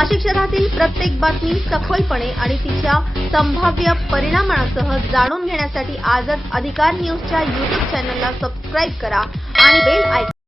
नाशिक शहरातील प्रत्येक बातमी सखोलपणे आणि तिच्या संभाव्य परिणामांसह जाणून घेण्यासाठी आजच अधिकार न्यूजच्या यूट्यूब चॅनलला सबस्क्राईब करा आणि बेल आयकॉन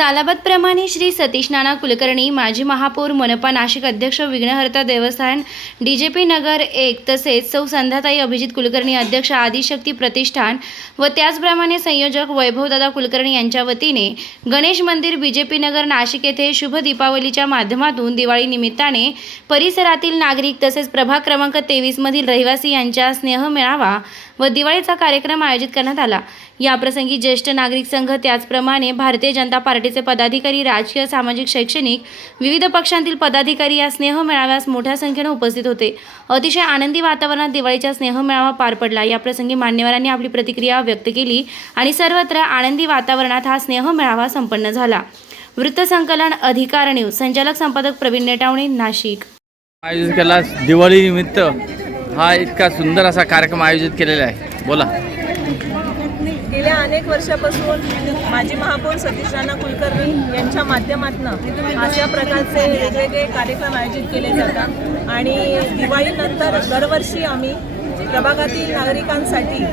सालाबादप्रमाणे श्री सतीश नाना कुलकर्णी माजी महापौर मनपा नाशिक अध्यक्ष विघ्नहर्ता देवस्थान डी जे पी नगर एक तसेच सौ संध्याताई अभिजित कुलकर्णी अध्यक्ष आदिशक्ती प्रतिष्ठान व त्याचप्रमाणे संयोजक वैभवदादा कुलकर्णी यांच्या वतीने गणेश मंदिर बी जे पी नगर नाशिक येथे शुभ दीपावलीच्या माध्यमातून दिवाळी निमित्ताने परिसरातील नागरिक तसेच प्रभाग क्रमांक तेवीसमधील रहिवासी यांच्या स्नेह मेळावा व दिवाळीचा कार्यक्रम आयोजित करण्यात आला. याप्रसंगी ज्येष्ठ नागरिक संघ त्याचप्रमाणे भारतीय जनता पार्टी सभेचे पदाधिकारी राजकीय सामाजिक शैक्षणिक विविध पक्षांतील पदाधिकारी या स्नेह मेळाव्यास मोठ्या संख्येने उपस्थित होते. अतिशय आनंदी वातावरणात दिवाळीचा स्नेह मेळावा पार पडला. याप्रसंगी मान्यवरांनी आपली प्रतिक्रिया व्यक्त केली आणि सर्वत्र आनंदी वातावरणात हा स्नेह मेळावा संपन्न झाला. वृत्तसंकलन अधिकार न्यूज. संचालक संपादक प्रवीण नेटावणे नाशिक. आयोजित केला दिवाळीनिमित्त हा इतका सुंदर असा कार्यक्रम आयोजित केलेला आहे. बोला. गेल्या अनेक वर्षापासून माजी महापौर सतीश राणा कुलकर्णी यांच्या माध्यमातून अशा प्रकारचे वेगवेगळे कार्यक्रम आयोजित केले जातात. आणि दिवाळीनंतर दरवर्षी आम्ही प्रभागातील नागरिकांसाठी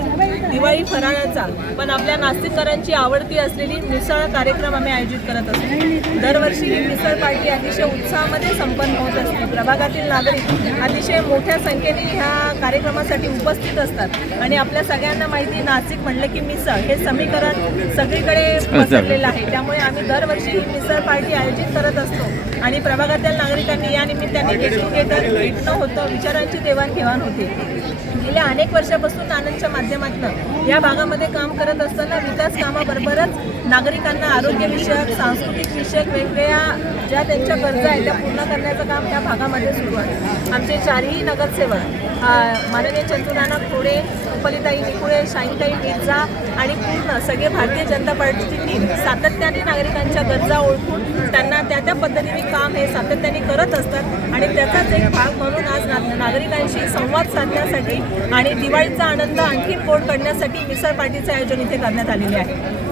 दिवाळी फराळाचा पण आपल्या नास्तिककरांची आवडती असलेली मिसळ कार्यक्रम आम्ही आयोजित करत असतो. दरवर्षी ही मिसळ पार्टी अतिशय उत्साहामध्ये संपन्न होत असते. प्रभागातील नागरिक अतिशय मोठ्या संख्येने ह्या कार्यक्रमासाठी उपस्थित असतात. आणि आपल्या सगळ्यांना माहिती नाशिक म्हणलं की मिसळ हे समीकरण सगळीकडे पसरलेलं आहे. त्यामुळे आम्ही दरवर्षी ही मिसळ पार्टी आयोजित करत असतो. आणि प्रभागातील नागरिकांनी या निमित्ताने गेट टुगेदर भेटणं होतं विचारांची देवाणघेवाण होते. गेल्या अनेक वर्षापासून आनंदच्या माध्यमातून या भागामध्ये काम करत असताना विकास कामाबरोबरच नागरिकांना आरोग्यविषयक सांस्कृतिक विषयक वेगवेगळ्या ज्या त्यांच्या गरजा आहेत त्या पूर्ण करण्याचं काम या भागामध्ये सुरू आहे. आमचे चारही नगरसेवक माननीय चंदुनाना खोडे रुपालीताई निकुळे शाईनताई मिर्झा आणि पूर्ण सगळे भारतीय जनता पार्टीची टीम सातत्याने नागरिकांच्या गरजा ओळखून त्यांना त्या त्या पद्धतीने काम हे सातत्याने करत असतात. आणि त्याचाच एक भाग म्हणून आज ना नागरिकांशी संवाद साधण्यासाठी आणि दिवाळीचा आनंद आणखी पोट करण्यासाठी मिसळ पार्टीचे आयोजन इथे करण्यात आलेले आहे.